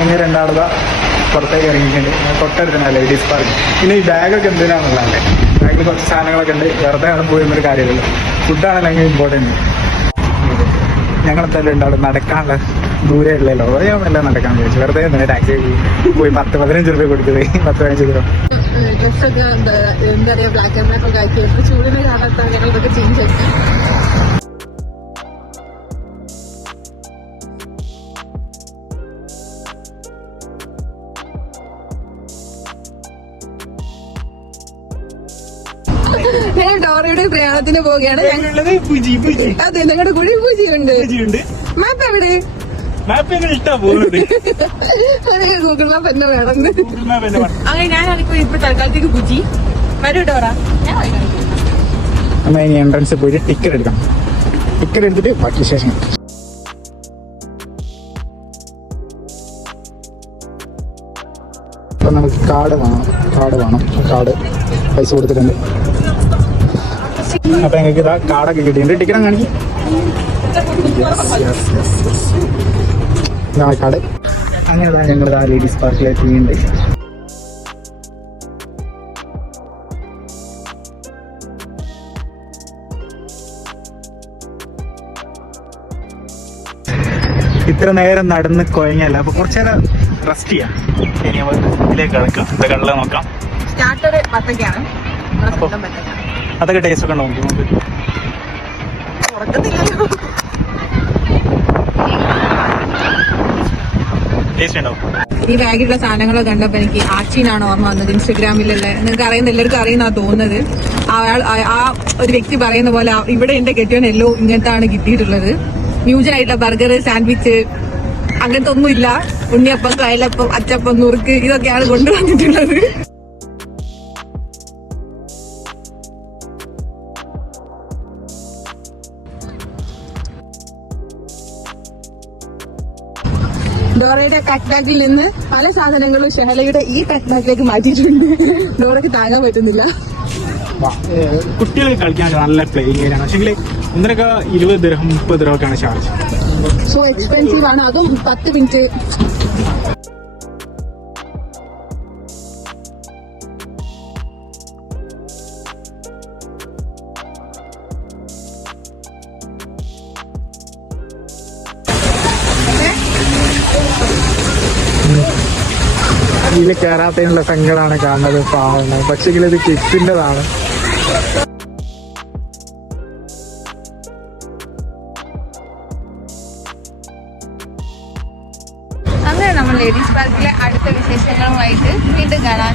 ഞങ്ങൾ രണ്ടാളുക പുറത്തേക്ക് ഇറങ്ങിയിട്ടുണ്ട്. ഞാൻ തൊട്ടടുത്തന്നെ ലേഡീസ് പാർക്ക് പിന്നെ ഈ ബാഗൊക്കെ എന്തിനാണെന്നുള്ളതല്ലേ ബാഗിൽ കുറച്ച് സാധനങ്ങളൊക്കെ ഉണ്ട്. വെറുതെ ആണ് പോയി എന്നൊരു കാര്യമില്ലല്ലോ. ഫുഡാണ് ഞങ്ങൾ ഇമ്പോർട്ടന്റ് ഞങ്ങൾ എന്തായാലും ഉണ്ടാവും നടക്കാനുള്ള ദൂരെ ഇല്ലല്ലോ എല്ലാം നടക്കാൻ വിചാരിച്ചു. വെറുതെ തന്നെ ടാക്സി പോയി പത്ത് പതിനഞ്ച് രൂപ കൊടുത്തത്. പത്ത് പതിനഞ്ച് രൂപ. ഡ്രസ്സൊക്കെ എന്താ പറയാ ബ്ലാക്ക് ആൻഡ് ബ്ലാക്ക് ഒക്കെ ഇപ്പൊ ചൂടിന് കാണാത്ത ഞാൻ ഡോറയുടെ പ്രയാണത്തിന് പോവുകയാണ്. ഞങ്ങളുള്ളത് പൂജി പൂജി. അതെ ഞങ്ങളുടെ കുഴി പൂജയുണ്ട്. പൂജിയുണ്ട്. മാപ്പ് എവിടെ? മാപ്പ് പോകുന്നത് ഗൂഗിൾ മാപ്പ് എന്നെ വേണം. അങ്ങനെ ഞാനാണിപ്പോ ഇപ്പൊ തൽക്കാലത്തേക്ക് പൂജി. വരൂ ഡോറ. ഞാൻ. അമ്മ ഇനി എൻട്രൻസ് പോയിട്ട് ടിക്കറ്റ് എടുക്കണം. ടിക്കറ്റ് എടുത്തിട്ട് ബാക്കി ശേഷം അപ്പൊ നമുക്ക് കാർഡ് വേണം കാർഡ് വേണം കാർഡ് പൈസ കൊടുത്തിട്ടുണ്ട്. അപ്പൊ ഞങ്ങൾക്ക് ഇതാ കാർഡൊക്കെ കിട്ടിയിട്ടുണ്ട്. ടിക്കറ്റ് കാണിക്കും. കാർഡ് അങ്ങനെ ഞങ്ങൾ ലേഡീസ് പാർക്കിൽ എത്തിയിട്ടുണ്ട്. ഇത്ര നേരം നടന്ന് കുഴഞ്ഞല്ല. അപ്പൊ കുറച്ചു നേരം റെസ്റ്റ് ചെയ്യാം. ഇനി നമുക്ക് ഇതിലേക്ക് കിടക്കാം. കള്ള നോക്കാം. സ്റ്റാർട്ടർ പത്തൊക്കെയാണ് നമ്മുടെ അപ്പൊ- അതൊക്കെ ടേസ്റ്റ് ഒക്കെ ഉണ്ടാവും. ടേസ്റ്റ് ഉണ്ടാവും. ഈ ബാഗിലുള്ള സാധനങ്ങളൊക്കെ കണ്ടപ്പോ എനിക്ക് ആച്ചിനാണ് ഓർമ്മ വന്നത്. ഇൻസ്റ്റഗ്രാമിലുള്ള നിങ്ങൾക്ക് അറിയുന്ന എല്ലാവർക്കും അറിയുന്ന തോന്നുന്നത്. അയാൾ ആ- ഒരു വ്യക്തി പറയുന്ന പോലെ ഇവിടെ എന്റെ കെട്ടിയോൻ എല്ലോ ഇങ്ങനത്താണ് കിട്ടിയിട്ടുള്ളത്. ന്യൂജനായിട്ടുള്ള ബർഗർ സാൻഡ്വിച്ച് അങ്ങനത്തെ ഒന്നുമില്ല. ഉണ്ണിയപ്പം കയലപ്പം അച്ചപ്പം നുറുക്ക് ഇതൊക്കെയാണ് കൊണ്ടുവന്നിട്ടുള്ളത്. ഡോറയുടെ കട്ട് ബാഗിൽ നിന്ന് പല സാധനങ്ങളും ഷഹലയുടെ ഈ കട്ട് ബാഗിലേക്ക് മാറ്റിയിട്ടുണ്ട്. ഡോറയ്ക്ക് താങ്ങാൻ പറ്റുന്നില്ല. കുട്ടികൾക്ക് കളിക്കാൻ നല്ല പ്ലേയിങ് ഏരിയയാണ് പക്ഷെങ്കിൽ ഒന്നിനൊക്കെ ഇരുപത് ദിർഹം മുപ്പത് ദിർഹം ഒക്കെയാണ് ചാർജ് സോ എക്സ്പെൻസീവ് ആണ്. അതും പത്ത് മിനിറ്റ് ഇതിൽ കയറാത്തതിനുള്ള സങ്കടമാണ് കാണുന്നത് പാവങ്ങൾ പക്ഷെങ്കിൽ ഇത് കിഡ്സിന്റെതാണ് അങ്ങനെ നമ്മൾ ലേഡീസ് പാർക്കിലെ അടുത്ത വിശേഷങ്ങളുമായിട്ട് വീണ്ടും കാണാം.